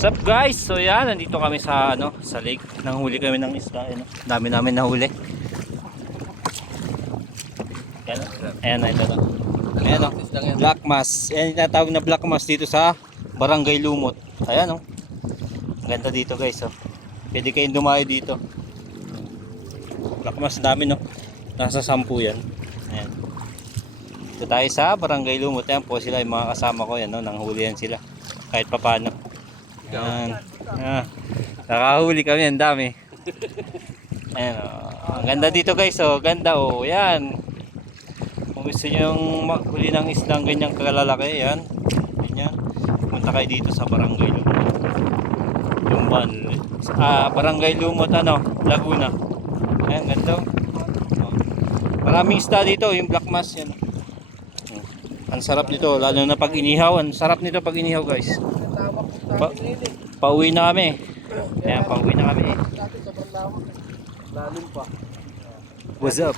What's up guys? So yan, nandito kami sa sa lake. Nanghuli kami ng isda, Dami namin nahuli. Yan. Ayan, ito na. Ayan Black Mass. Yan yung tinatawag na Black Mass dito sa Barangay Lumot. Ayan Ang ganda dito guys Pwede kayong dumayo dito. Black Mass dami Nasa 10 yan. Ayan. Dito tayo sa Barangay Lumot. Ayan po sila yung mga kasama ko nanghuli yan sila. Kahit papano. Ayan. Nakahuli kami, ang dami. Ayan Ang ganda dito guys ganda yan. Kung gusto nyo huli ng islang ganyang kalalaki, yan. Ganyan. Punta kayo dito sa Barangay Lumot. Lumban. Barangay Lumot, Laguna. Ayan, ganda. Maraming isda dito, yung Black Mass yan. Ang sarap nito, lalo na pag inihaw. Ang sarap nito pag inihaw guys. Pauwi na kami. Ayan, pauwi na kami. Lalim pa. What's up?